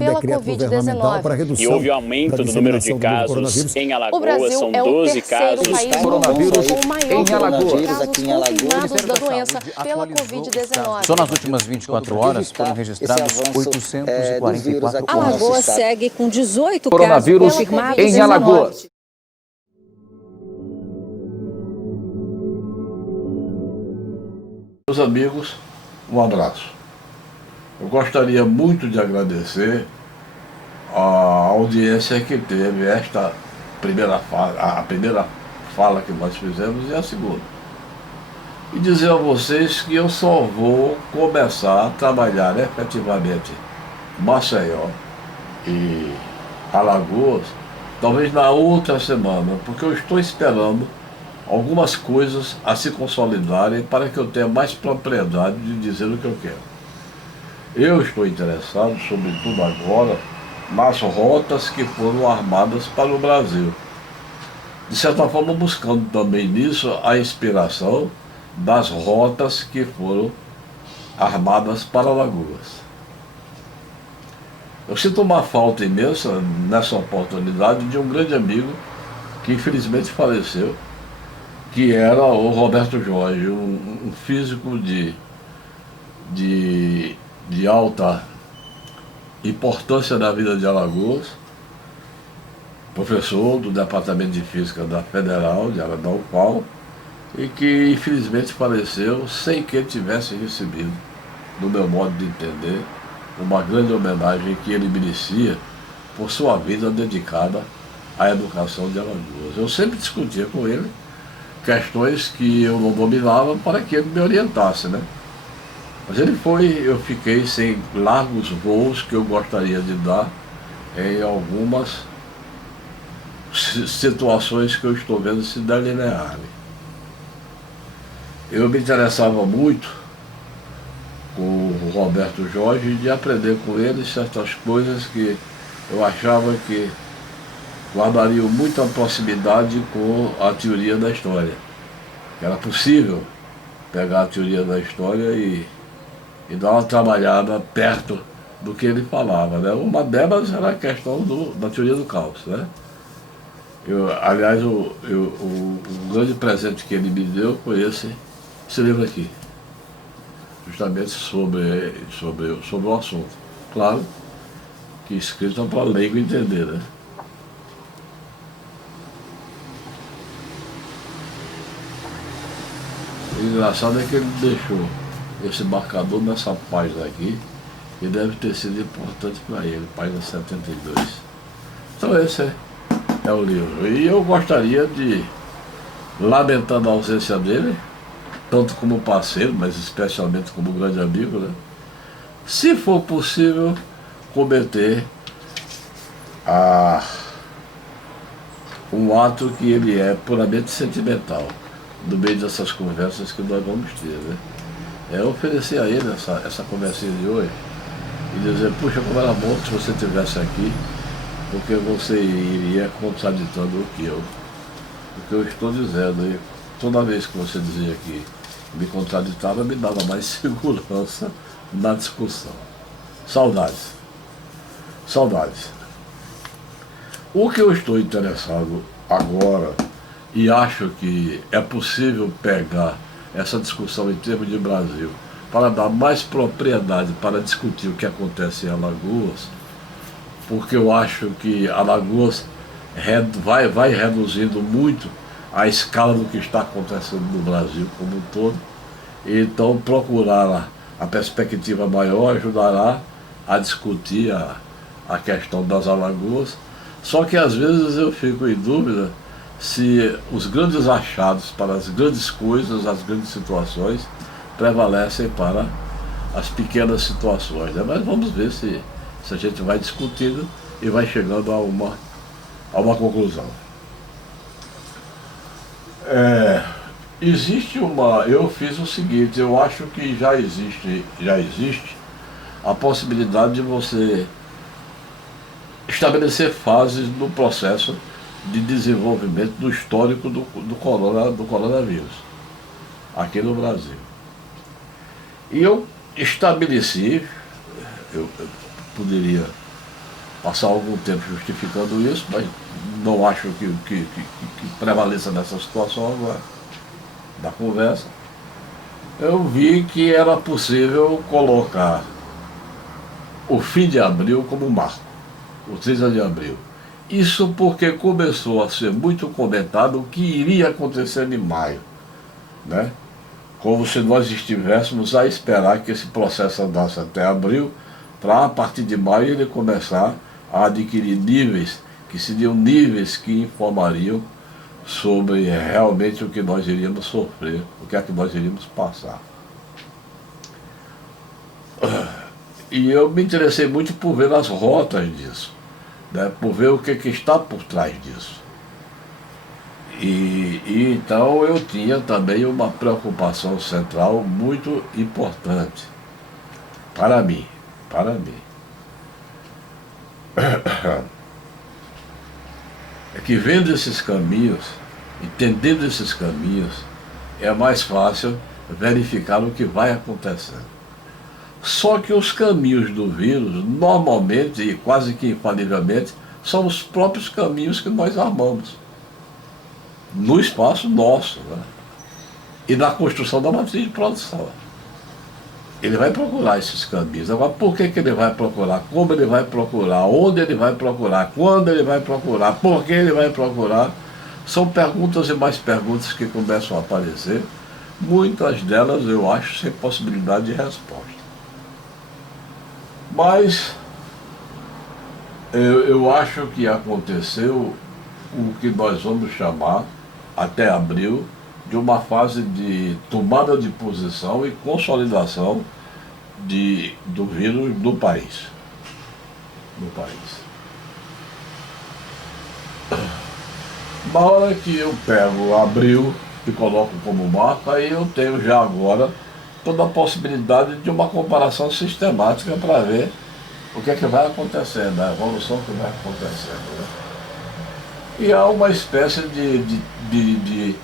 pela Covid-19. E houve um aumento do número de casos em Alagoas. O Brasil São é o 12 terceiro casos. país no mundo com o maior número de casos confirmados da doença pela Covid-19. Só nas últimas 24 horas foram registrados 844 Alagoas segue com 18 coronavírus casos confirmados em Alagoas. Meus amigos, um abraço. Eu gostaria muito de agradecer a audiência que teve esta primeira fala, a primeira fala que nós fizemos e a segunda. E dizer a vocês que eu só vou começar a trabalhar efetivamente Maceió e Alagoas, talvez na outra semana, porque eu estou esperando algumas coisas a se consolidarem para que eu tenha mais propriedade de dizer o que eu quero. Eu estou interessado, sobretudo agora, nas rotas que foram armadas para o Brasil. De certa forma, buscando também nisso a inspiração das rotas que foram armadas para Alagoas. Eu sinto uma falta imensa nessa oportunidade de um grande amigo que infelizmente faleceu, que era o Roberto Jorge, um físico de alta importância na vida de Alagoas, professor do Departamento de Física da Federal de Aranaguá, e que infelizmente faleceu sem que ele tivesse recebido, no meu modo de entender, uma grande homenagem que ele merecia por sua vida dedicada à educação de Alagoas. Eu sempre discutia com ele questões que eu não dominava para que ele me orientasse, né? Mas ele foi, eu fiquei sem largos voos que eu gostaria de dar em algumas situações que eu estou vendo se delinearem. Eu me interessava muito com o Roberto Jorge de aprender com ele certas coisas que eu achava que guardariam muita proximidade com a teoria da história. Era possível pegar a teoria da história e dar uma trabalhada perto do que ele falava, né? Uma delas era a questão da teoria do caos, né? Aliás, o grande presente que ele me deu foi esse livro aqui, justamente sobre o assunto. Claro que escrito para leigo entender, né? O engraçado é que ele deixou esse marcador nessa página aqui, que deve ter sido importante para ele, página 72. Então esse é o livro. E eu gostaria de, lamentando a ausência dele, tanto como parceiro, mas especialmente como grande amigo, né? Se for possível, cometer um ato que ele é puramente sentimental, no meio dessas conversas que nós vamos ter, né? É oferecer a ele essa conversinha de hoje e dizer, puxa, como era bom se você estivesse aqui, porque você iria contraditando o que eu estou dizendo. E toda vez que você dizia que me contraditava, me dava mais segurança na discussão. Saudades. Saudades. O que eu estou interessado agora, e acho que é possível pegar essa discussão em termos de Brasil, para dar mais propriedade para discutir o que acontece em Alagoas, porque eu acho que Alagoas vai reduzindo muito a escala do que está acontecendo no Brasil como um todo. Então, procurar a perspectiva maior ajudará a discutir a questão das Alagoas. Só que às vezes eu fico em dúvida se os grandes achados para as grandes coisas, as grandes situações, prevalecem para as pequenas situações, né? Mas vamos ver se a gente vai discutindo e vai chegando a uma conclusão. Eu fiz o seguinte, eu acho que já existe a possibilidade de você estabelecer fases no processo de desenvolvimento do histórico do coronavírus aqui no Brasil. E eu estabeleci, eu poderia passar algum tempo justificando isso, mas não acho que prevaleça nessa situação agora, da conversa. Eu vi que era possível colocar o fim de abril como marco, o 30 de abril. Isso porque começou a ser muito comentado o que iria acontecer em maio, né? Como se nós estivéssemos a esperar que esse processo andasse até abril, para a partir de maio ele começar a adquirir níveis, que seriam níveis que informariam sobre realmente o que nós iríamos sofrer, o que é que nós iríamos passar. E eu me interessei muito por ver as rotas disso, né, por ver o que está por trás disso. E então eu tinha também uma preocupação central muito importante para mim. É que vendo esses caminhos, entendendo esses caminhos, é mais fácil verificar o que vai acontecendo. Só que os caminhos do vírus, normalmente e quase que infalivelmente, são os próprios caminhos que nós armamos no espaço nosso, né? E na construção da matriz de produção. Ele vai procurar esses caminhos. Agora, por que ele vai procurar? Como ele vai procurar? Onde ele vai procurar? Quando ele vai procurar? Por que ele vai procurar? São perguntas e mais perguntas que começam a aparecer. Muitas delas, eu acho, sem possibilidade de resposta. Mas eu acho que aconteceu o que nós vamos chamar, até abril, de uma fase de tomada de posição e consolidação do vírus no país. Na hora que eu pego abril e coloco como marca, aí eu tenho já agora toda a possibilidade de uma comparação sistemática para ver o que é que vai acontecendo, a evolução que vai acontecendo, né? E há uma espécie de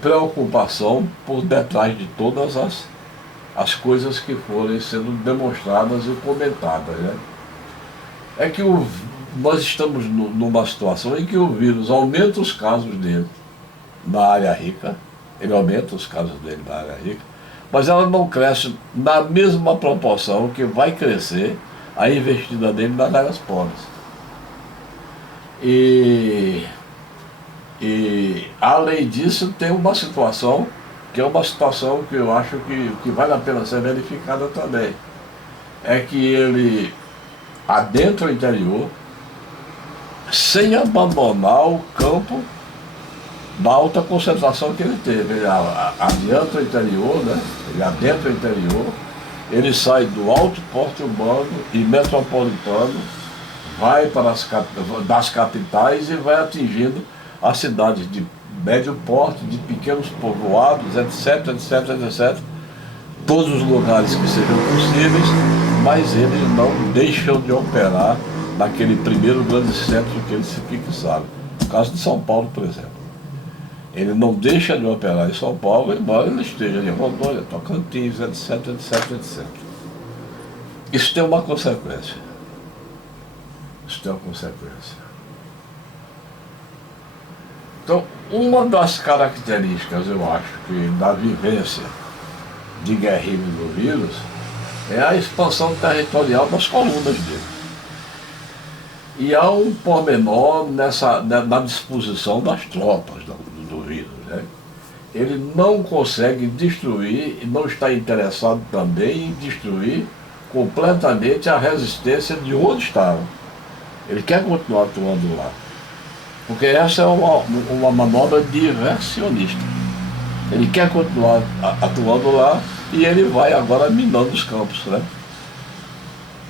preocupação por detrás de todas as coisas que forem sendo demonstradas e comentadas, né? É que nós estamos numa situação em que o vírus aumenta os casos dele na área rica, ele aumenta os casos dele na área rica, mas ela não cresce na mesma proporção que vai crescer a investida dele nas áreas pobres. E além disso, tem uma situação que é uma situação que eu acho que vale a pena ser verificada também. É que ele adentra o interior sem abandonar o campo da alta concentração que ele teve. Ele adianta o interior, né? Ele adentra o interior, ele sai do alto porte urbano e metropolitano, vai para das capitais e vai atingindo as cidades de médio porte, de pequenos povoados, etc, etc, etc, todos os lugares que sejam possíveis, mas eles não deixam de operar naquele primeiro grande centro que eles se fixaram. No caso de São Paulo, por exemplo. Ele não deixa de operar em São Paulo, embora ele esteja em Rondônia, Tocantins, etc, etc, etc. Isso tem uma consequência. Então, uma das características, eu acho, que da vivência de guerrilha do vírus é a expansão territorial das colunas dele. E há um pormenor na disposição das tropas do vírus, né? Ele não consegue destruir e não está interessado também em destruir completamente a resistência de onde estava. Ele quer continuar atuando lá. Porque essa é uma manobra diversionista. Ele quer continuar atuando lá e ele vai agora minando os campos, né?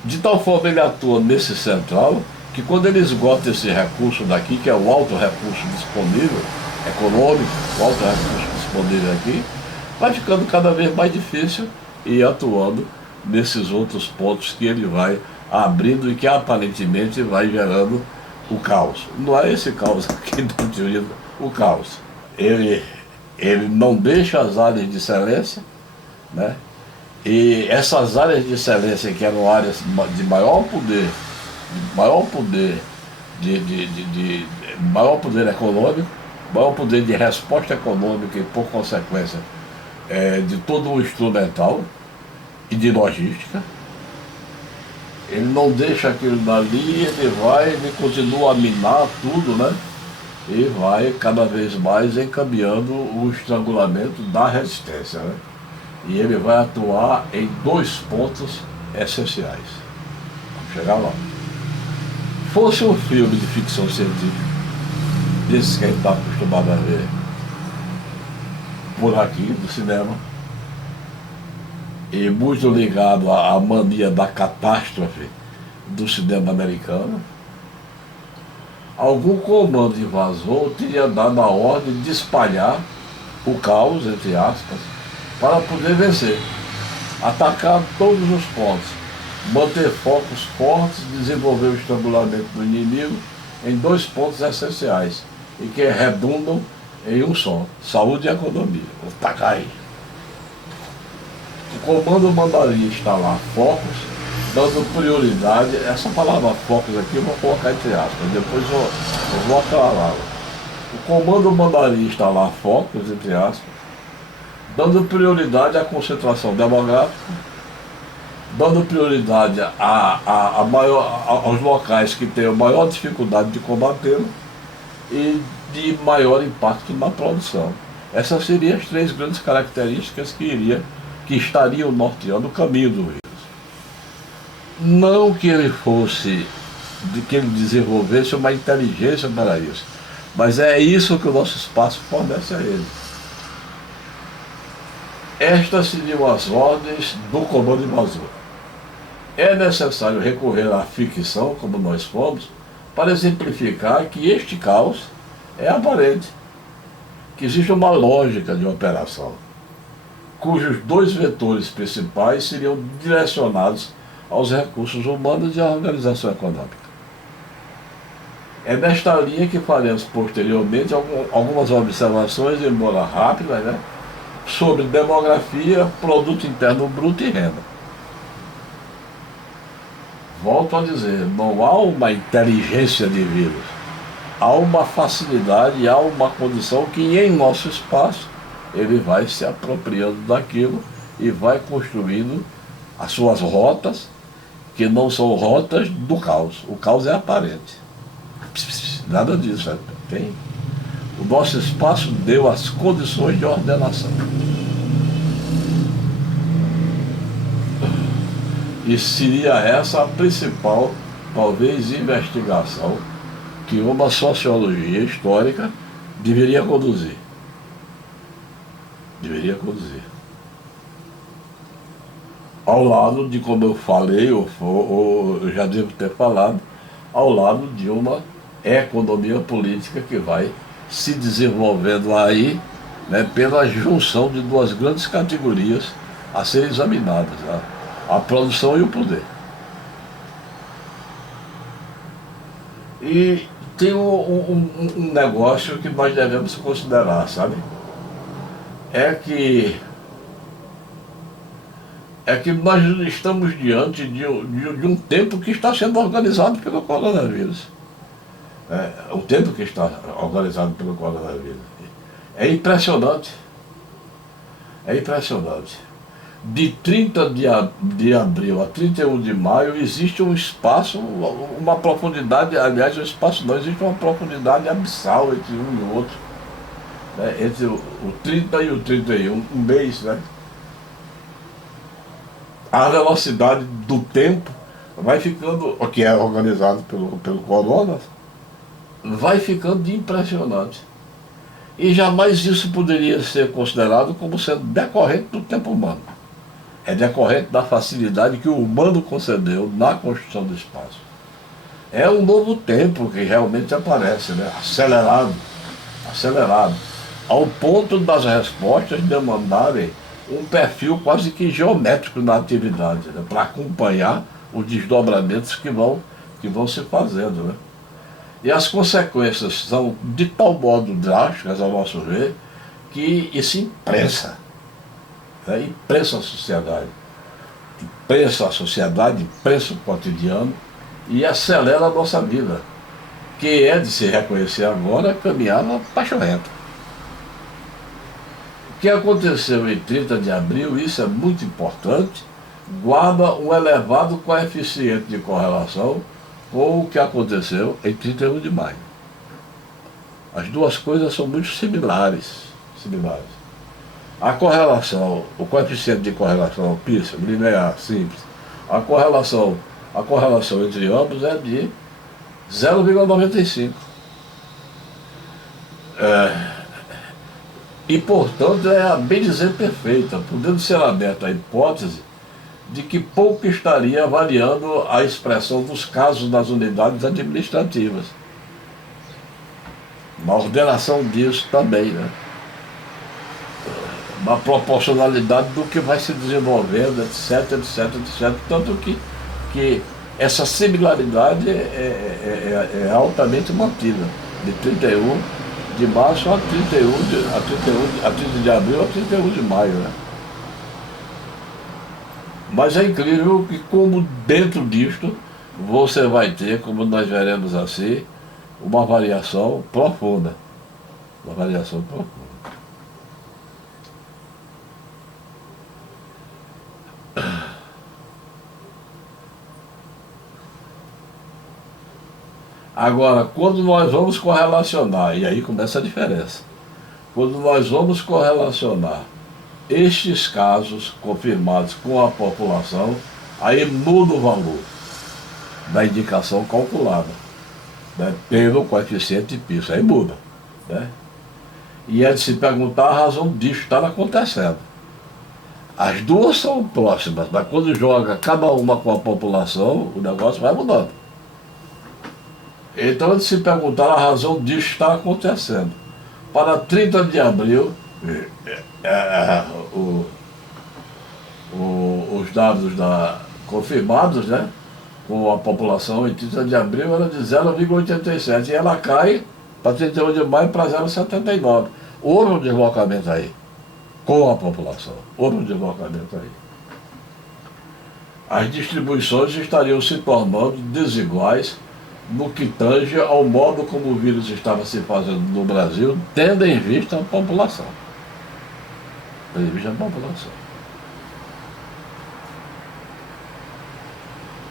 De tal forma ele atua nesse central que quando ele esgota esse recurso daqui, que é o alto recurso disponível, econômico, o alto recurso disponível aqui, vai ficando cada vez mais difícil ir atuando nesses outros pontos que ele vai abrindo e que aparentemente vai gerando o caos. Não é esse caos aqui, na teoria, o caos. Ele não deixa as áreas de excelência, né? E essas áreas de excelência, que eram áreas de maior poder maior poder maior poder econômico, maior poder de resposta econômica e, por consequência, de todo o instrumental e de logística. Ele não deixa aquilo dali, ele continua a minar tudo, né? E vai cada vez mais encaminhando o estrangulamento da resistência, né? E ele vai atuar em 2 pontos essenciais. Vamos chegar lá. Fosse um filme de ficção científica, desse que a gente está acostumado a ver por aqui, do cinema, e muito ligado à mania da catástrofe do cinema americano, algum comando invasor teria dado a ordem de espalhar o caos, entre aspas, para poder vencer, atacar todos os pontos, manter focos fortes, desenvolver o estrangulamento do inimigo em 2 pontos essenciais e que redundam em um só: saúde e economia. Vou tacar aí. O comando mandaria instalar focos, dando prioridade. Essa palavra focos aqui eu vou colocar entre aspas, depois eu vou aclará-la. O comando mandaria instalar focos, entre aspas, dando prioridade à concentração demográfica, dando prioridade aos locais que têm a maior dificuldade de combatê-lo e de maior impacto na produção. Essas seriam as 3 grandes características que estariam norteando o caminho do vírus. Não que ele desenvolvesse uma inteligência para isso, mas é isso que o nosso espaço fornece a ele. Estas seriam as ordens do comando invasor. É necessário recorrer à ficção, como nós fomos, para exemplificar que este caos é aparente, que existe uma lógica de operação, cujos 2 vetores principais seriam direcionados aos recursos humanos e à organização econômica. É nesta linha que faremos posteriormente algumas observações, embora rápidas, né, sobre demografia, produto interno bruto e renda. Volto a dizer, não há uma inteligência de vírus, há uma facilidade, há uma condição que em nosso espaço ele vai se apropriando daquilo e vai construindo as suas rotas, que não são rotas do caos. O caos é aparente. Nada disso. Tem. O nosso espaço deu as condições de ordenação. E seria essa a principal, talvez, investigação que uma sociologia histórica deveria conduzir. Ao lado de, como eu falei, ou eu já devo ter falado, ao lado de uma economia política que vai se desenvolvendo aí, né, pela junção de 2 grandes categorias a serem examinadas, né? A produção e o poder. E tem um negócio que nós devemos considerar, sabe? É que nós estamos diante de um tempo que está sendo organizado pelo coronavírus. O tempo que está organizado pelo coronavírus. É impressionante. É impressionante. De 30 de abril a 31 de maio existe um espaço, uma profundidade, aliás, um espaço não, existe uma profundidade abissal entre um e o outro, né? Entre o 30 e o 31, um mês, né? A velocidade do tempo vai ficando, o que é organizado pelo corona, vai ficando impressionante. E jamais isso poderia ser considerado como sendo decorrente do tempo humano. É decorrente da facilidade que o humano concedeu na construção do espaço. É um novo tempo que realmente aparece, né? Acelerado, ao ponto das respostas demandarem um perfil quase que geométrico na atividade, né? Para acompanhar os desdobramentos que vão se fazendo, né? E as consequências são de tal modo drásticas, ao nosso ver, que isso imprensa. Imprensa a sociedade, imprensa o cotidiano, e acelera a nossa vida, que é de se reconhecer agora, caminhava pachorrenta. O que aconteceu em 30 de abril, isso é muito importante, guarda um elevado coeficiente de correlação com o que aconteceu em 31 de maio. As duas coisas são muito similares. A correlação, o coeficiente de correlação linear, simples, a correlação entre ambos é de 0,95. E, portanto, é a bem dizer perfeita, podendo ser aberta a hipótese de que pouco estaria variando a expressão dos casos nas unidades administrativas. Uma ordenação disso também, né? Uma proporcionalidade do que vai se desenvolvendo, etc. Tanto que essa similaridade é altamente mantida, de 31 de março a 30 de abril a 31 de maio, né? Mas é incrível que, como dentro disto, você vai ter, como nós veremos assim, uma variação profunda. Agora, quando nós vamos correlacionar, e aí começa a diferença, quando nós vamos correlacionar estes casos confirmados com a população, aí muda o valor da indicação calculada, né, pelo coeficiente PIS, aí muda, né? E é de se perguntar a razão disso estar acontecendo. As duas são próximas, mas quando joga cada uma com a população, o negócio vai mudando. Então é de se perguntar a razão disso estar acontecendo. Para 30 de abril, os dados confirmados, né, com a população em 30 de abril era de 0,87 e ela cai para 31 de maio para 0,79. Houve um deslocamento aí, com a população. As distribuições estariam se tornando desiguais no que tange ao modo como o vírus estava se fazendo no Brasil, tendo em vista a população.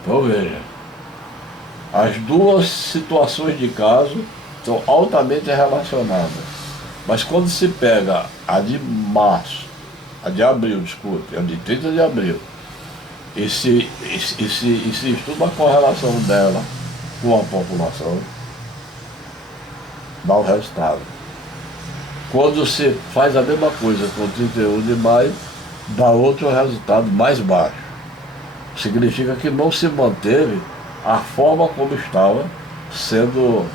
Então veja, as duas situações de caso são altamente relacionadas, mas quando se pega a de de 30 de abril, e se estuda a correlação dela com a população, dá o resultado. Quando se faz a mesma coisa com 31 de maio, dá outro resultado mais baixo. Significa que não se manteve a forma como estava sendo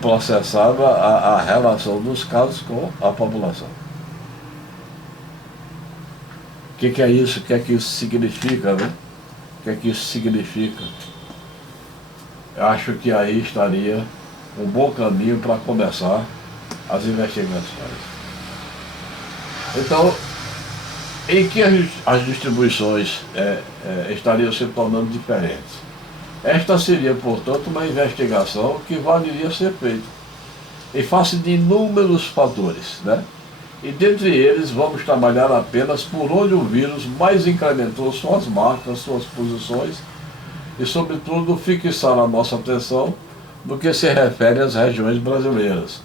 processada a relação dos casos com a população. O que é isso? O que é que isso significa, né? O que é que isso significa? Eu acho que aí estaria um bom caminho para começar as investigações. Então, em que as distribuições estariam se tornando diferentes? Esta seria, portanto, uma investigação que valeria ser feita em face de inúmeros fatores, né? E dentre eles vamos trabalhar apenas por onde o vírus mais incrementou suas marcas, suas posições e, sobretudo, fixar a nossa atenção no que se refere às regiões brasileiras,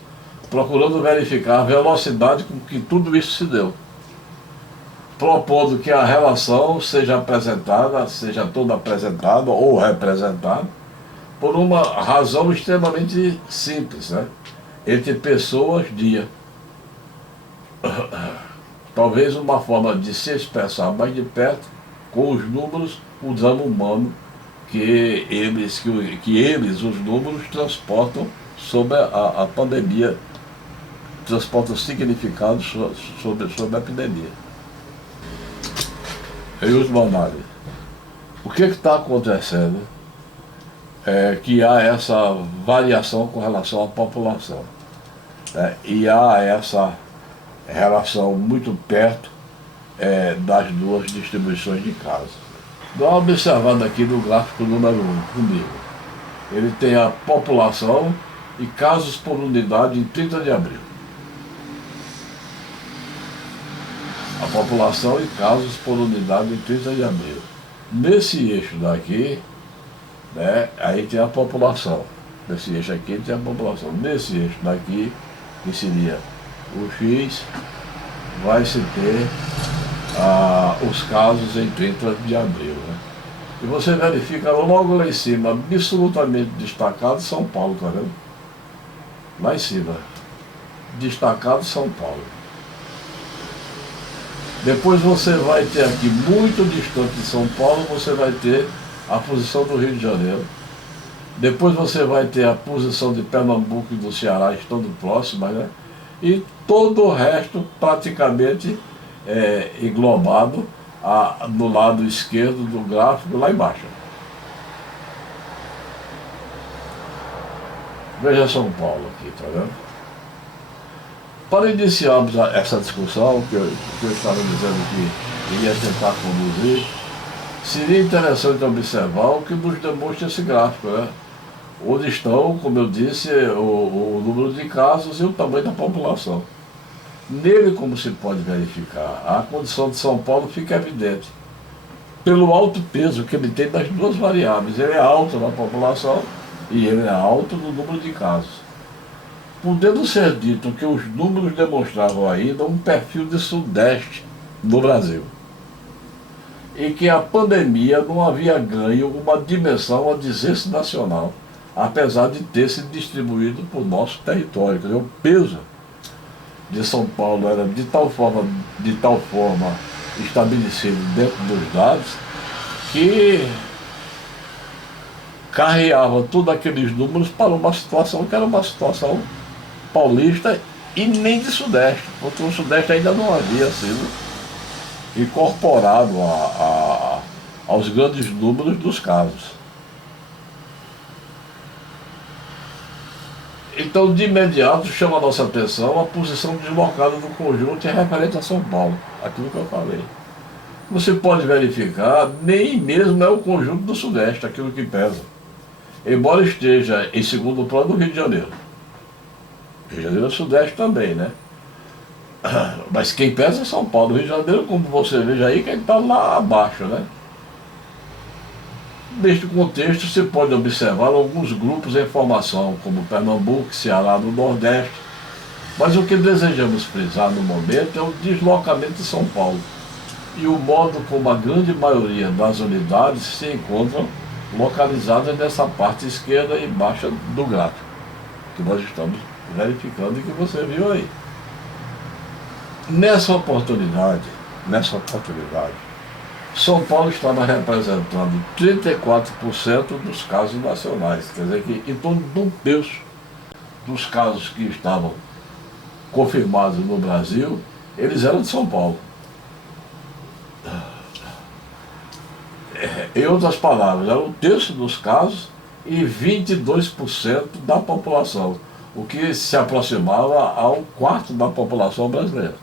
procurando verificar a velocidade com que tudo isso se deu, propondo que a relação seja toda apresentada ou representada por uma razão extremamente simples, né? Entre pessoas, dia. Talvez uma forma de se expressar mais de perto com os números, o drama humano que eles, os números, transportam sobre a pandemia, transportam significado sobre a epidemia. Em última análise, o que está acontecendo é que há essa variação com relação à população, né? E há essa relação muito perto das duas distribuições de casos. Dá uma observada aqui no gráfico número 1 comigo. ele tem a população e casos por unidade em 30 de abril. A população e casos por unidade em 30 de abril. Nesse eixo daqui, né, aí tem a população. Nesse eixo aqui tem a população. Nesse eixo daqui, que seria o X, vai se ter os casos em 30 de abril. Né? E você verifica logo lá em cima, absolutamente destacado São Paulo, tá vendo? Lá em cima, destacado São Paulo. Depois você vai ter aqui, muito distante de São Paulo, você vai ter a posição do Rio de Janeiro. Depois você vai ter a posição de Pernambuco e do Ceará, estando próximas, né? E todo o resto praticamente englobado no lado esquerdo do gráfico, lá embaixo. Veja São Paulo aqui, tá vendo? Para iniciarmos essa discussão, que eu estava dizendo que iria tentar conduzir, seria interessante observar o que nos demonstra esse gráfico, né? Onde estão, como eu disse, o número de casos e o tamanho da população. Nele, como se pode verificar, a condição de São Paulo fica evidente. Pelo alto peso que ele tem das duas variáveis, ele é alto na população e ele é alto no número de casos. Podendo ser dito que os números demonstravam ainda um perfil de sudeste no Brasil. E que a pandemia não havia ganho uma dimensão a dizer-se nacional, apesar de ter se distribuído por nosso território. Quer dizer, o peso de São Paulo era de tal forma estabelecido dentro dos dados, que carreava todos aqueles números para uma situação que era uma situação paulista e nem de Sudeste, porque o Sudeste ainda não havia sido incorporado aos grandes números dos casos. Então, de imediato, chama a nossa atenção a posição deslocada do conjunto em referente a São Paulo, aquilo que eu falei. Você pode verificar, nem mesmo é o conjunto do Sudeste, aquilo que pesa. Embora esteja em segundo plano o Rio de Janeiro. Rio de Janeiro é Sudeste também, né? Mas quem pesa é São Paulo. O Rio de Janeiro, como você veja aí, que ele está lá abaixo, né? Neste contexto, você pode observar alguns grupos em formação, como Pernambuco, Ceará do Nordeste. Mas o que desejamos frisar no momento é o deslocamento de São Paulo e o modo como a grande maioria das unidades se encontram localizadas nessa parte esquerda e baixa do gráfico, que nós estamos verificando e que você viu aí. Nessa oportunidade, São Paulo estava representando 34% dos casos nacionais, quer dizer que em torno de um terço dos casos que estavam confirmados no Brasil, eles eram de São Paulo. Em outras palavras, era um terço dos casos e 22% da população, o que se aproximava a um quarto da população brasileira.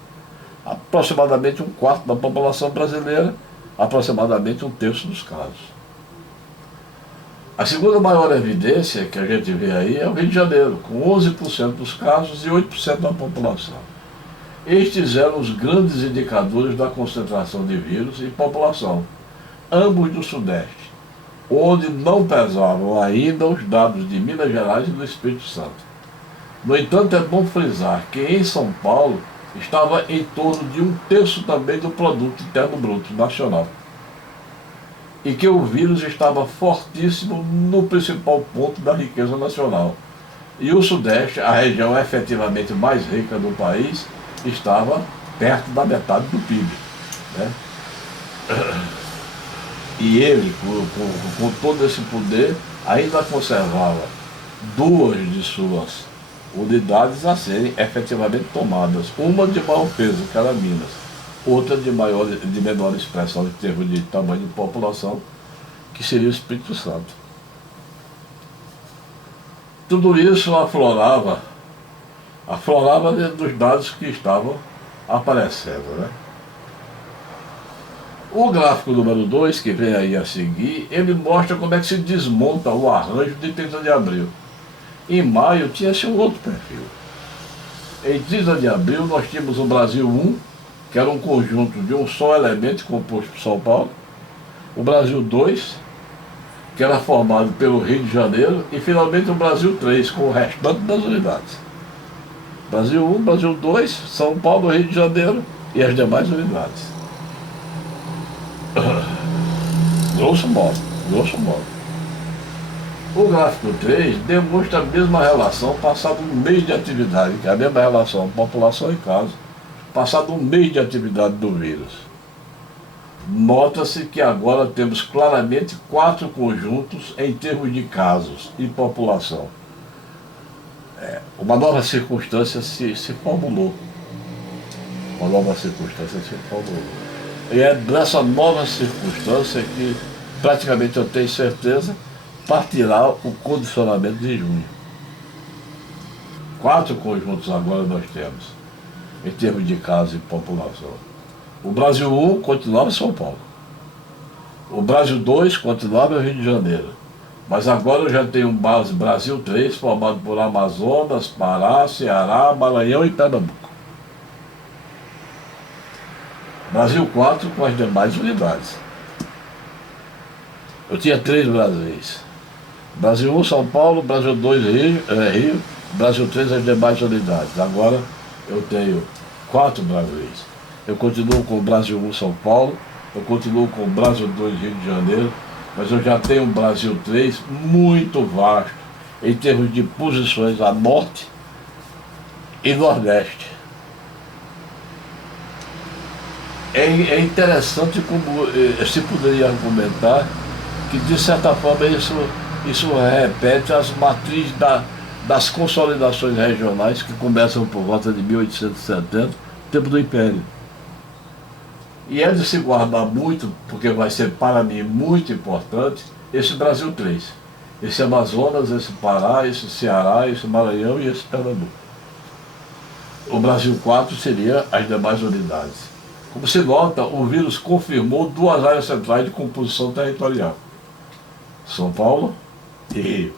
Aproximadamente um quarto da população brasileira, aproximadamente um terço dos casos. A segunda maior evidência que a gente vê aí é o Rio de Janeiro, com 11% dos casos e 8% da população. Estes eram os grandes indicadores da concentração de vírus e população, ambos do Sudeste, onde não pesavam ainda os dados de Minas Gerais e do Espírito Santo. No entanto, é bom frisar que em São Paulo estava em torno de um terço também do Produto Interno Bruto Nacional, e que o vírus estava fortíssimo no principal ponto da riqueza nacional. E o Sudeste, a região efetivamente mais rica do país, estava perto da metade do PIB, né? E ele, com todo esse poder, ainda conservava duas de suas unidades a serem efetivamente tomadas. Uma de maior peso, que era Minas, outra de menor expressão em termos de tamanho de população, que seria o Espírito Santo. Tudo isso aflorava dentro dos dados que estavam aparecendo, né? O gráfico número 2, que vem aí a seguir, ele mostra como é que se desmonta o arranjo de 30 de abril. Em maio tinha-se um outro perfil. Em 30 de abril nós tínhamos o Brasil 1, que era um conjunto de um só elemento composto por São Paulo, o Brasil 2, que era formado pelo Rio de Janeiro, e finalmente o Brasil 3, com o restante das unidades. Brasil 1, Brasil 2, São Paulo, Rio de Janeiro e as demais unidades. Grosso modo. O gráfico 3 demonstra a mesma relação passado um mês de atividade, que é a mesma relação população e casos, passado um mês de atividade do vírus. Nota-se que agora temos claramente 4 conjuntos em termos de casos e população. Uma nova circunstância se formulou. E é dessa nova circunstância que praticamente eu tenho certeza partirá o condicionamento de junho. 4 conjuntos agora nós temos, em termos de casos e população. O Brasil 1 continuava em São Paulo. O Brasil 2 continuava em Rio de Janeiro. Mas agora eu já tenho um Brasil 3 formado por Amazonas, Pará, Ceará, Maranhão e Pernambuco. Brasil 4 com as demais unidades. Eu tinha 3 Brasis. Brasil 1, São Paulo, Brasil 2, Rio, Brasil 3, as demais unidades. Agora eu tenho 4 Brasis. Eu continuo com o Brasil 1, São Paulo, eu continuo com o Brasil 2, Rio de Janeiro, mas eu já tenho um Brasil 3 muito vasto, em termos de posições a norte e nordeste. É interessante como se poderia argumentar que, de certa forma, isso repete as matrizes das consolidações regionais que começam por volta de 1870, tempo do Império. E é de se guardar muito, porque vai ser para mim muito importante, esse Brasil 3. Esse Amazonas, esse Pará, esse Ceará, esse Maranhão e esse Pernambuco. O Brasil 4 seria as demais unidades. Como se nota, o vírus confirmou 2 áreas centrais de composição territorial. São Paulo e Rio.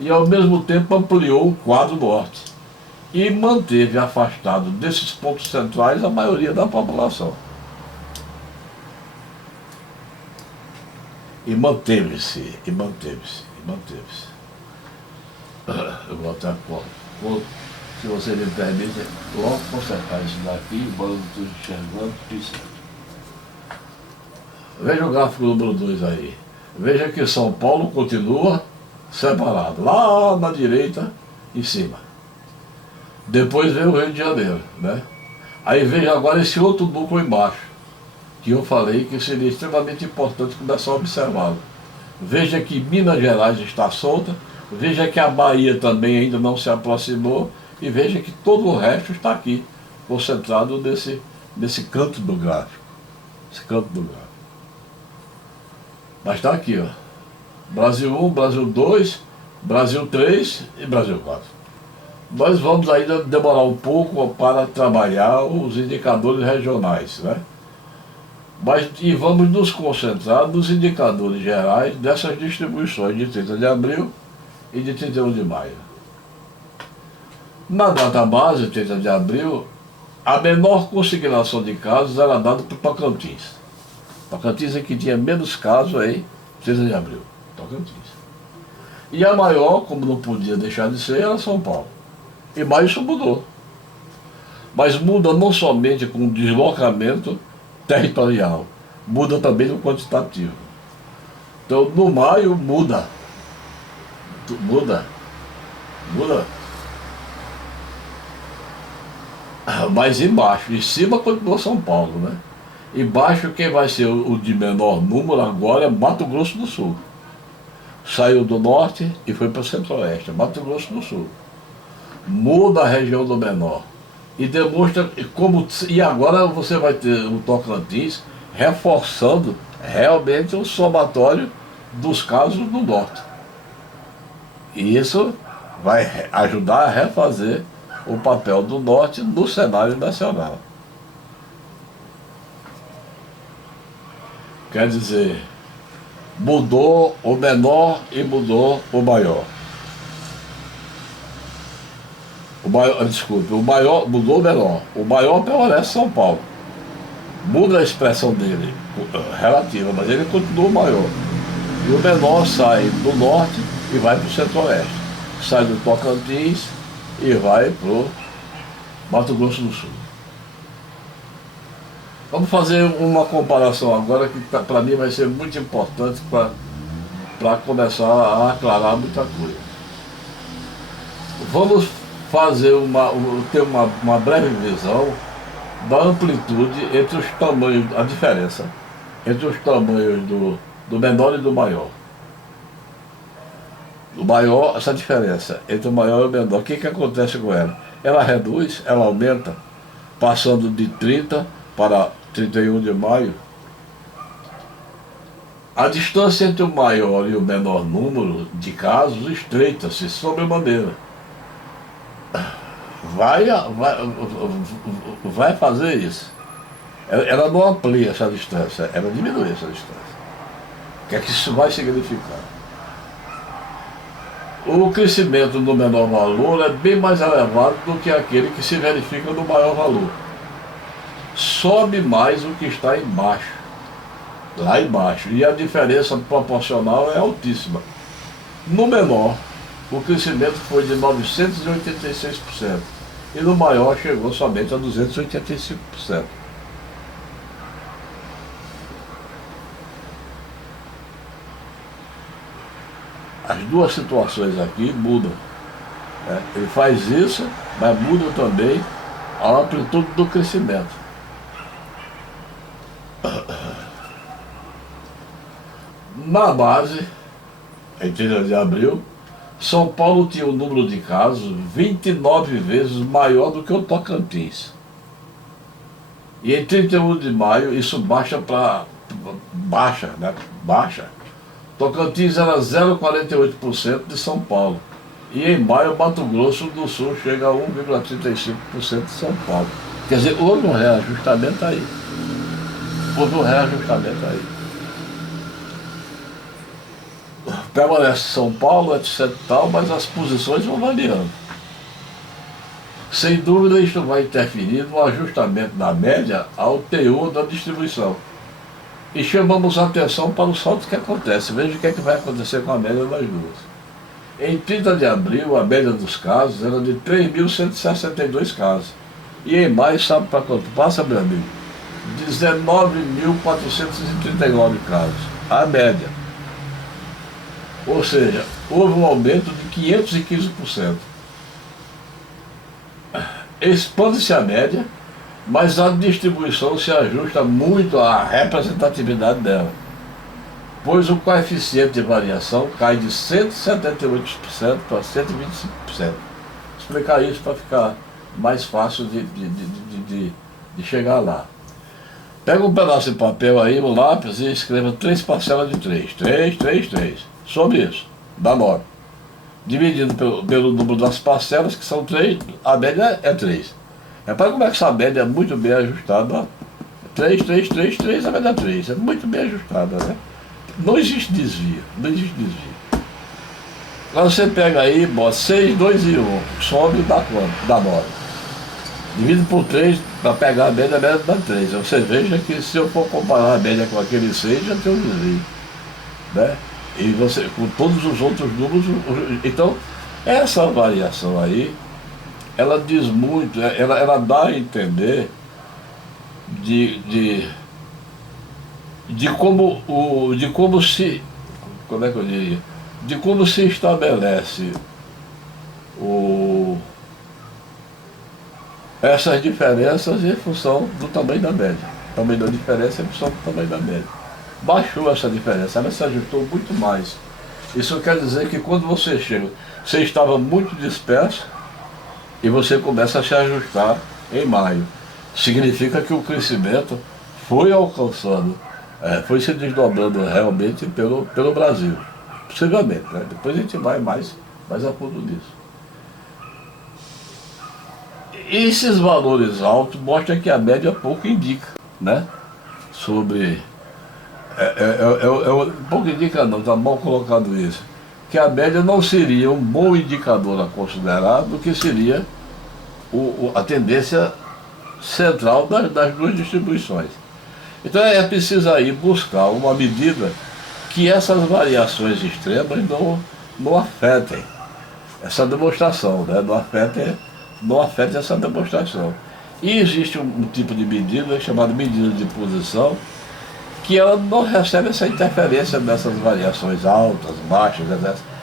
E ao mesmo tempo ampliou o quadro norte e manteve afastado desses pontos centrais a maioria da população. E manteve-se. Eu vou até, se você me permite, logo consertar isso daqui, embora eu não esteja enxergando, isso. Veja o gráfico número 2 aí. Veja que São Paulo continua separado, lá na direita, em cima. Depois vem o Rio de Janeiro, né? Aí veja agora esse outro núcleo embaixo, que eu falei que seria extremamente importante começar a observá-lo. Veja que Minas Gerais está solta, veja que a Bahia também ainda não se aproximou, e veja que todo o resto está aqui, concentrado nesse canto do gráfico. Mas está aqui, ó. Brasil 1, Brasil 2, Brasil 3 e Brasil 4. Nós vamos ainda demorar um pouco para trabalhar os indicadores regionais, né? E vamos nos concentrar nos indicadores gerais dessas distribuições de 30 de abril e de 31 de maio. Na data base, 30 de abril, a menor consignação de casos era dada por Tocantins. Tocantins é que tinha menos casos aí, 30 de abril. Tocantins. E a maior, como não podia deixar de ser, era São Paulo. E mais isso mudou. Mas muda não somente com o deslocamento territorial, muda também no quantitativo. Então, no maio, muda. Mas embaixo, em cima continua São Paulo, né? Embaixo, quem vai ser o de menor número agora é Mato Grosso do Sul. Saiu do norte e foi para o centro-oeste, Mato Grosso do Sul. Muda a região do menor. E demonstra como. E agora você vai ter o Tocantins reforçando realmente o somatório dos casos no norte. E isso vai ajudar a refazer o papel do norte no cenário nacional. Quer dizer, mudou o menor e mudou o maior. Desculpe, o maior mudou o menor. O maior permanece São Paulo. Muda a expressão dele, relativa, mas ele continua o maior. E o menor sai do norte e vai para o centro-oeste. Sai do Tocantins e vai para o Mato Grosso do Sul. Vamos fazer uma comparação agora que para mim vai ser muito importante para começar a aclarar muita coisa. Vamos fazer ter uma breve visão da amplitude entre os tamanhos, a diferença entre os tamanhos do menor e do maior. O maior, essa diferença entre o maior e o menor, o que acontece com ela? Ela reduz, ela aumenta, passando de 30 para 31 de maio. A distância entre o maior e o menor número de casos estreita-se sobremaneira. Vai fazer isso. Ela não amplia essa distância, ela diminui essa distância. O que é que isso vai significar? O crescimento no menor valor é bem mais elevado do que aquele que se verifica no maior valor. Sobe mais o que está embaixo, lá embaixo, e a diferença proporcional é altíssima. No menor, o crescimento foi de 986%, e no maior chegou somente a 285%. As duas situações aqui mudam. Ele faz isso, mas muda também a amplitude do crescimento. Na base, em 30 de abril, São Paulo tinha um número de casos 29 vezes maior do que o Tocantins. E em 31 de maio isso baixa. Tocantins era 0,48% de São Paulo. E em maio, Mato Grosso do Sul chega a 1,35% de São Paulo. Quer dizer, houve um reajustamento aí. Permanece São Paulo, etc. tal, mas as posições vão variando. Sem dúvida, isto vai interferir no ajustamento da média ao teor da distribuição. E chamamos a atenção para o salto que acontece. Veja o que é que vai acontecer com a média das duas. Em 30 de abril, a média dos casos era de 3.162 casos. E em maio, sabe para quanto passa, meu amigo? 19.439 casos. A média. Ou seja, houve um aumento de 515%. Expande-se a média, mas a distribuição se ajusta muito à representatividade dela, pois o coeficiente de variação cai de 178% para 125%. Vou explicar isso para ficar mais fácil de chegar lá. Pega um pedaço de papel aí, um lápis e escreva 3 parcelas de 3. 3. Sobre isso, dá 9. Dividido pelo número das parcelas, que são 3, a média é 3. Repara como é que essa média é muito bem ajustada. Ó. 3, a média é 3. É muito bem ajustada, né? Não existe desvio. Agora você pega aí, bota 6, 2 e 1. Sobe e dá quanto? Dá 9. Dividido por 3, para pegar a média dá 3. Você veja que se eu for comparar a média com aquele 6, já tem um desvio. Né? E você, com todos os outros números, então, essa variação aí, ela diz muito, ela dá a entender de como se estabelece essas diferenças em função do tamanho da média. O tamanho da diferença é em função do tamanho da média. Baixou essa diferença, ela se ajustou muito mais. Isso quer dizer que quando você chega, você estava muito disperso e você começa a se ajustar em maio. Significa que o crescimento foi alcançando, foi se desdobrando realmente pelo Brasil. Possivelmente, né? Depois a gente vai mais a fundo nisso. Esses valores altos mostram que a média pouco indica, né? Sobre um pouco indica não, está mal colocado isso, que a média não seria um bom indicador a considerar do que seria a tendência central das duas distribuições. Então é preciso aí buscar uma medida que essas variações extremas não afetem essa demonstração, né? não afetem essa demonstração. E existe um tipo de medida chamada medida de posição, que ela não recebe essa interferência dessas variações altas, baixas,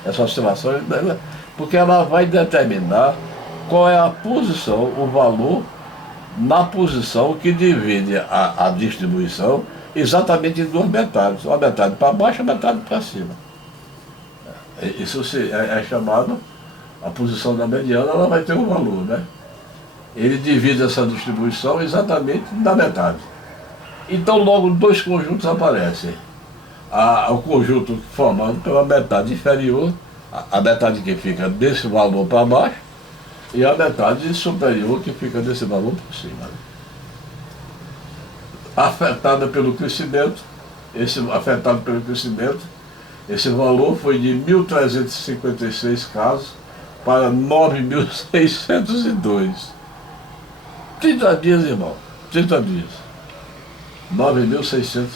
essas oscilações, né? Porque ela vai determinar qual é a posição, o valor na posição que divide a distribuição exatamente em duas metades, uma metade para baixo e uma metade para cima. Isso é chamado, a posição da mediana, ela vai ter um valor, né? Ele divide essa distribuição exatamente na metade. Então logo dois conjuntos aparecem. O conjunto formado pela metade inferior, a metade que fica desse valor para baixo, e a metade superior que fica desse valor por cima. Afetada pelo crescimento, esse valor foi de 1.356 casos para 9.602. 30 dias, irmão, 30 dias. 9.602.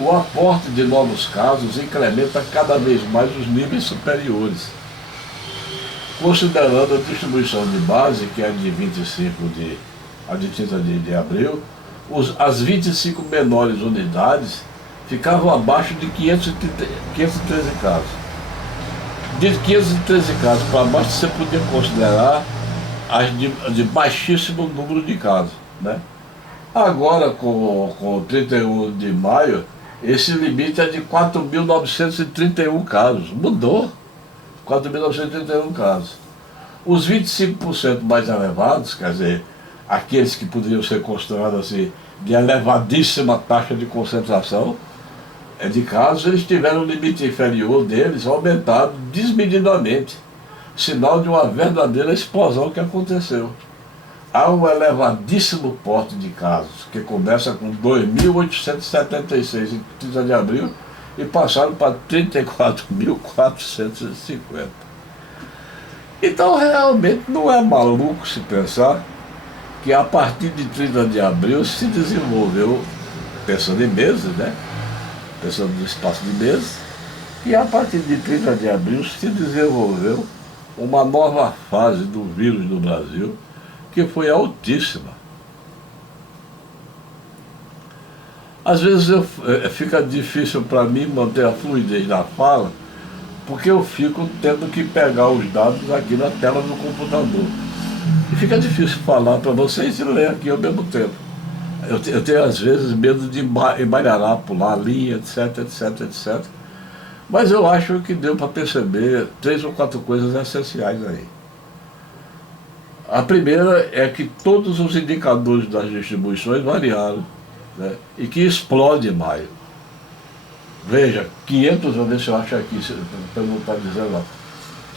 O aporte de novos casos incrementa cada vez mais os níveis superiores. Considerando a distribuição de base, que é de 30 de abril, as 25 menores unidades ficavam abaixo de 513 casos. De 513 casos para baixo, você podia considerar as de baixíssimo número de casos, né? Agora, com 31 de maio, esse limite é de 4.931 casos. Mudou. 4.931 casos. Os 25% mais elevados, quer dizer, aqueles que poderiam ser considerados assim, de elevadíssima taxa de concentração de casos, eles tiveram o limite inferior deles aumentado desmedidamente, sinal de uma verdadeira explosão que aconteceu. Há um elevadíssimo porte de casos, que começa com 2.876 em 30 de abril e passaram para 34.450. Então realmente não é maluco se pensar que a partir de 30 de abril se desenvolveu, pensando em meses, né? Pensando no espaço de meses, e a partir de 30 de abril se desenvolveu uma nova fase do vírus no Brasil, que foi altíssima. Às vezes fica difícil para mim manter a fluidez da fala, porque eu fico tendo que pegar os dados aqui na tela do computador. E fica difícil falar para vocês e ler aqui ao mesmo tempo. Eu tenho às vezes medo de emaranhar, pular a linha, etc, etc, etc. Mas eu acho que deu para perceber 3 ou 4 coisas essenciais aí. A primeira é que todos os indicadores das distribuições variaram, né? E que explode em maio. Veja, 500, vou ver se eu acho aqui, para não estar dizendo lá.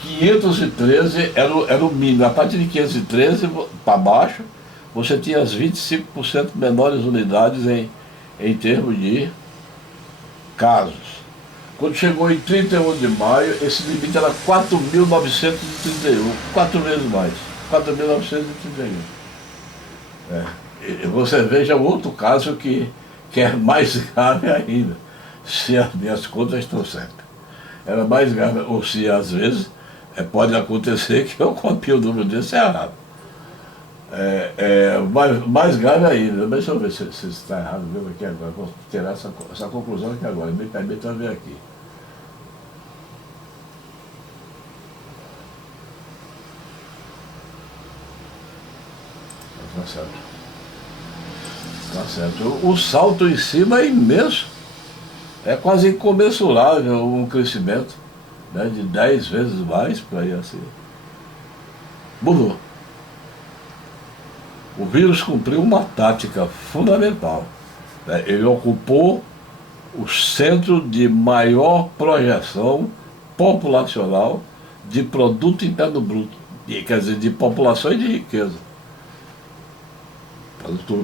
513 era o mínimo. A partir de 513 para baixo, você tinha as 25% menores unidades em termos de casos. Quando chegou em 31 de maio, esse limite era 4.931, 4 vezes mais. 4.931. E você veja outro caso que é mais grave ainda, se as minhas contas estão certas. Era mais grave, ou se às vezes pode acontecer que eu copiei o número desse errado. Mais grave ainda, mas deixa eu ver se está errado mesmo aqui agora. Vou tirar essa conclusão aqui agora, me permita ver aqui. Tá certo. Tá certo. O salto em cima é imenso. É quase incomensurável um crescimento, né, de 10 vezes mais, para ir assim. Mudou. O vírus cumpriu uma tática fundamental, né? Ele ocupou o centro de maior projeção populacional de produto interno bruto, quer dizer, de população e de riqueza.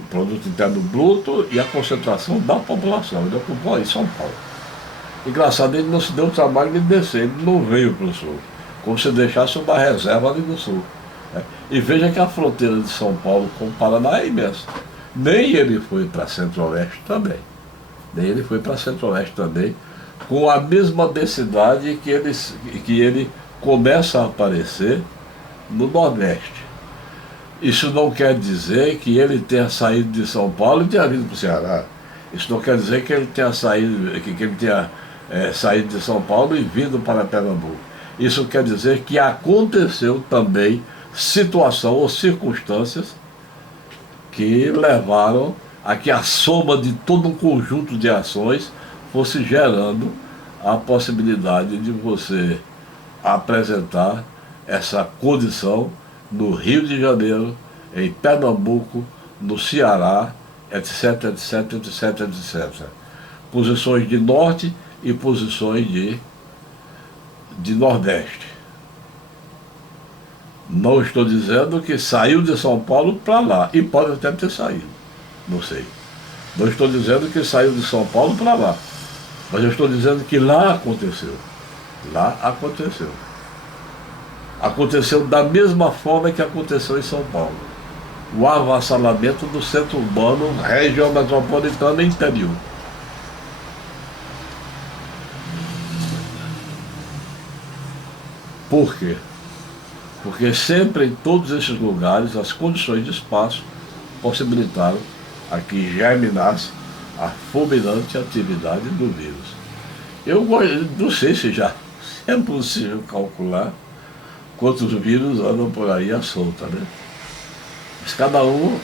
Produto interno bruto e a concentração da população. Ele ocupou aí São Paulo. Engraçado, ele não se deu o trabalho de descer, ele não veio para o sul, como se deixasse uma reserva ali no sul. Né? E veja que a fronteira de São Paulo com o Paraná é imensa. Nem ele foi para Centro-Oeste também. Nem ele foi para Centro-Oeste também, com a mesma densidade que ele começa a aparecer no Nordeste. Isso não quer dizer que ele tenha saído de São Paulo e tenha vindo para o Ceará. Isso não quer dizer que ele tenha saído, saído de São Paulo e vindo para Pernambuco. Isso quer dizer que aconteceu também situação ou circunstâncias que levaram a que a soma de todo um conjunto de ações fosse gerando a possibilidade de você apresentar essa condição no Rio de Janeiro, em Pernambuco, no Ceará, etc, etc, etc, etc. Posições de norte e posições de nordeste. Não estou dizendo que saiu de São Paulo para lá, e pode até ter saído, não sei. Não estou dizendo que saiu de São Paulo para lá, mas eu estou dizendo que lá aconteceu. Lá aconteceu. Aconteceu da mesma forma que aconteceu em São Paulo. O avassalamento do centro urbano, região metropolitana e interior. Por quê? Porque sempre em todos esses lugares as condições de espaço possibilitaram a que germinasse a fulminante atividade do vírus. Eu não sei se já é possível calcular quantos vírus andam por aí à solta, né? Mas cada um,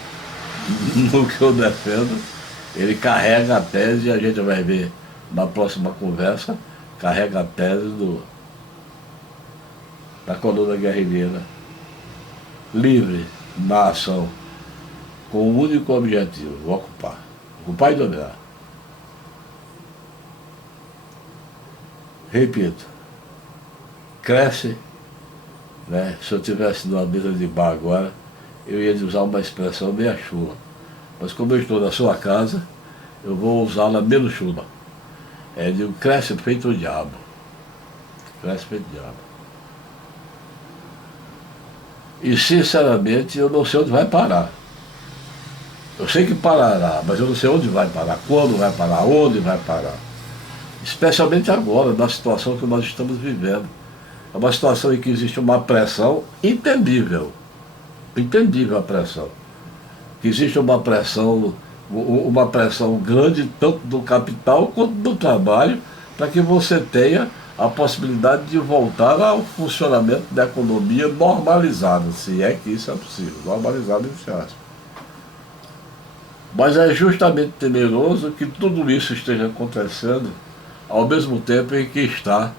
no que eu defendo, ele carrega a tese, e a gente vai ver na próxima conversa, carrega a tese da coluna guerrilheira, livre na ação, com um único objetivo: ocupar e dominar. Repito, cresce, né? Se eu estivesse numa mesa de bar agora, eu ia usar uma expressão meia chula. Mas como eu estou na sua casa, eu vou usá-la menos chula. Digo, cresce feito o diabo. Cresce feito o diabo. E sinceramente eu não sei onde vai parar. Eu sei que parará, mas eu não sei onde vai parar, quando vai parar, onde vai parar. Especialmente agora, na situação que nós estamos vivendo. É uma situação em que existe uma pressão entendível. Entendível a pressão. Que existe uma pressão grande, tanto do capital quanto do trabalho, para que você tenha a possibilidade de voltar ao funcionamento da economia normalizada, se é que isso é possível, normalizada entre aspas. Mas é justamente temeroso que tudo isso esteja acontecendo ao mesmo tempo em que está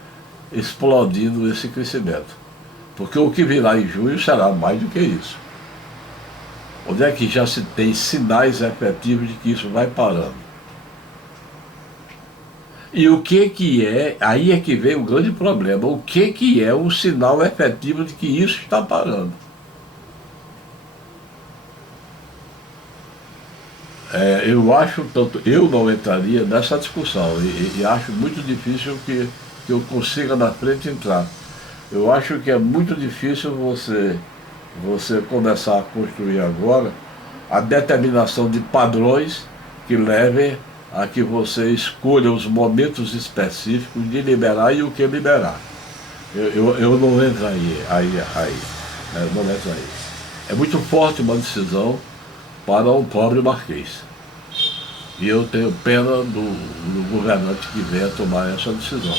explodindo esse crescimento. Porque o que virá em junho será mais do que isso. Onde é que já se tem sinais efetivos de que isso vai parando? E o que é, aí é que vem o grande problema, o que é um sinal efetivo de que isso está parando? Eu acho, eu não entraria nessa discussão e acho muito difícil que eu consiga na frente entrar. Eu acho que é muito difícil você começar a construir agora a determinação de padrões que levem a que você escolha os momentos específicos de liberar e o que liberar. Eu não entro não entro aí. É muito forte uma decisão para um pobre marquês. E eu tenho pena do governante que venha tomar essa decisão.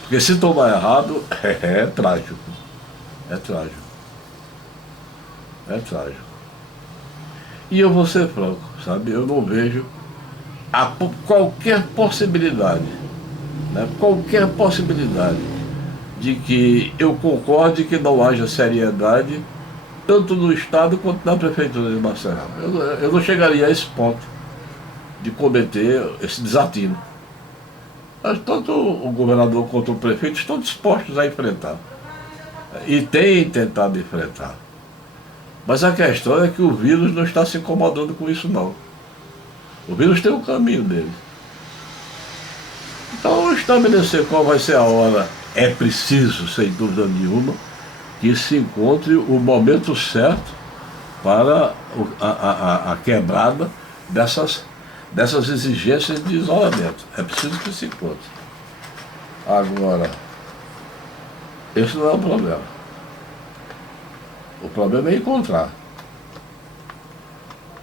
Porque se tomar errado, é trágico. É trágico. É trágico. E eu vou ser franco, sabe? Eu não vejo qualquer possibilidade, né? Qualquer possibilidade de que eu concorde que não haja seriedade tanto no Estado quanto na Prefeitura de Maceió. Eu não chegaria a esse ponto de cometer esse desatino. Mas tanto o governador quanto o prefeito estão dispostos a enfrentar. E têm tentado enfrentar. Mas a questão é que o vírus não está se incomodando com isso, não. O vírus tem um caminho dele. Então, estabelecer qual vai ser a hora é preciso, sem dúvida nenhuma, que se encontre o momento certo para a quebrada dessas exigências de isolamento. É preciso que se encontre. Agora, esse não é o problema. O problema é encontrar.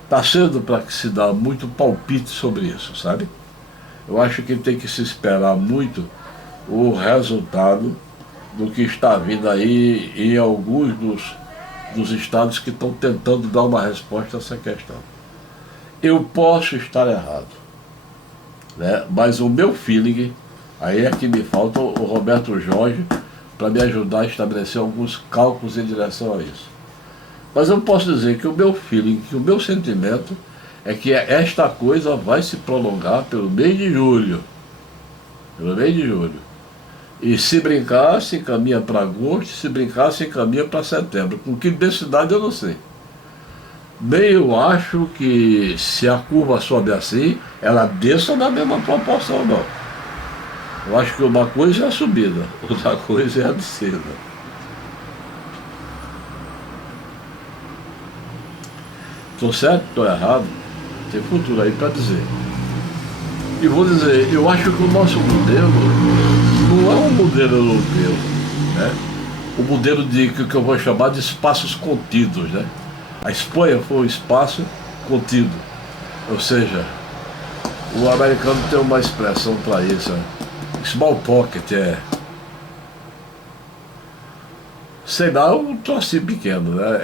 Está cedo para que se dá muito palpite sobre isso, sabe? Eu acho que tem que se esperar muito o resultado do que está vindo aí em alguns dos estados que estão tentando dar uma resposta a essa questão. Eu posso estar errado, né? Mas o meu feeling, aí é que me falta o Roberto Jorge para me ajudar a estabelecer alguns cálculos em direção a isso. Mas eu posso dizer que o meu feeling, que o meu sentimento é que esta coisa vai se prolongar pelo mês de julho. Pelo mês de julho. E se brincar, se encaminha para agosto, se brincar, se encaminha para setembro. Com que densidade eu não sei. Bem, eu acho que se a curva sobe assim, ela desça na mesma proporção, não. Eu acho que uma coisa é a subida, outra coisa é a descida. Estou certo? Estou errado? Tem futuro aí para dizer. E vou dizer, eu acho que o nosso modelo não é um modelo europeu, né? O modelo que eu vou chamar de espaços contidos, né? A Espanha foi um espaço contido, ou seja, o americano tem uma expressão para isso, né? Small pocket sei lá, um trocinho pequeno, né?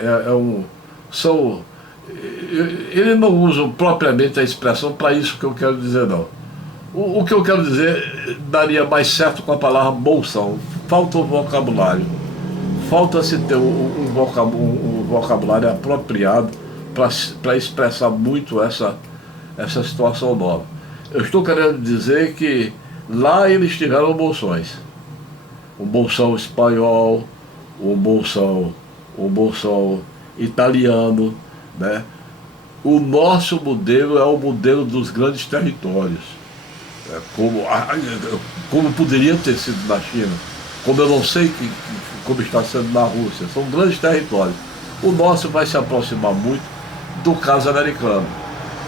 Ele não usa propriamente a expressão para isso que eu quero dizer, não. O que eu quero dizer daria mais certo com a palavra bolsão. Falta o vocabulário. Falta-se ter um vocabulário apropriado para expressar muito essa situação nova. Eu estou querendo dizer que lá eles tiveram bolsões. Um bolsão espanhol, um bolsão italiano, né? O nosso modelo é o modelo dos grandes territórios, como poderia ter sido na China, como eu não sei como está sendo na Rússia. São grandes territórios. O nosso vai se aproximar muito do caso americano,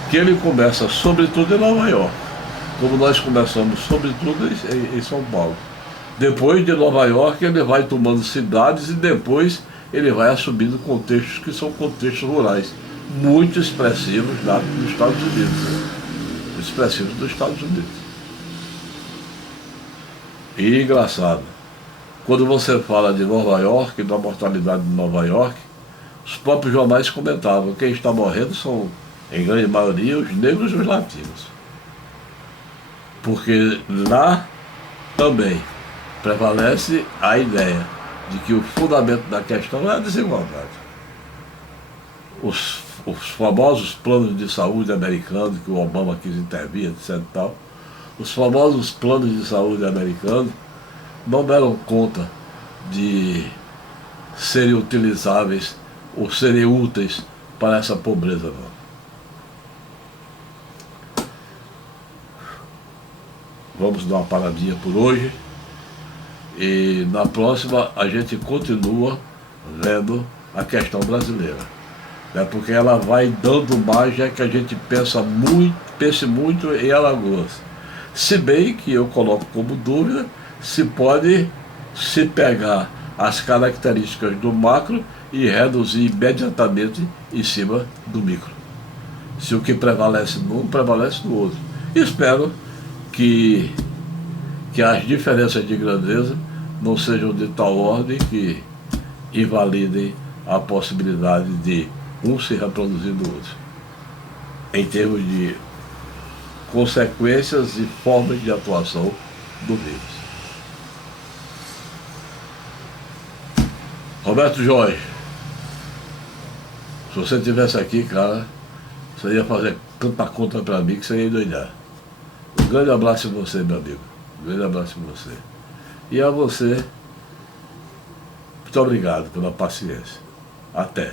que ele começa sobretudo em Nova York, como nós começamos sobretudo em São Paulo. Depois de Nova York ele vai tomando cidades e depois ele vai assumindo contextos que são contextos rurais, muito expressivos lá dos Estados Unidos. Expressivos dos Estados Unidos. E engraçado, quando você fala de Nova York, da mortalidade de Nova York, os próprios jornais comentavam que quem está morrendo são, em grande maioria, os negros e os latinos. Porque lá também prevalece a ideia de que o fundamento da questão é a desigualdade. Os famosos planos de saúde americanos, que o Obama quis intervir, etc. Tal, os famosos planos de saúde americanos não deram conta de serem utilizáveis ou serem úteis para essa pobreza, não. Vamos dar uma paradinha por hoje. E na próxima a gente continua vendo a questão brasileira, né? Porque ela vai dando margem que a gente pense muito em Alagoas. Se bem que eu coloco como dúvida se pode se pegar as características do macro e reduzir imediatamente em cima do micro. Se o que prevalece num, prevalece no outro. Espero que as diferenças de grandeza não sejam de tal ordem que invalidem a possibilidade de um se reproduzir do outro, em termos de consequências e formas de atuação do vírus. Roberto Jorge, se você estivesse aqui, cara, você ia fazer tanta conta para mim que você ia endoidar. Um grande abraço em você, meu amigo. Um grande abraço em você. E a você, muito obrigado pela paciência. Até.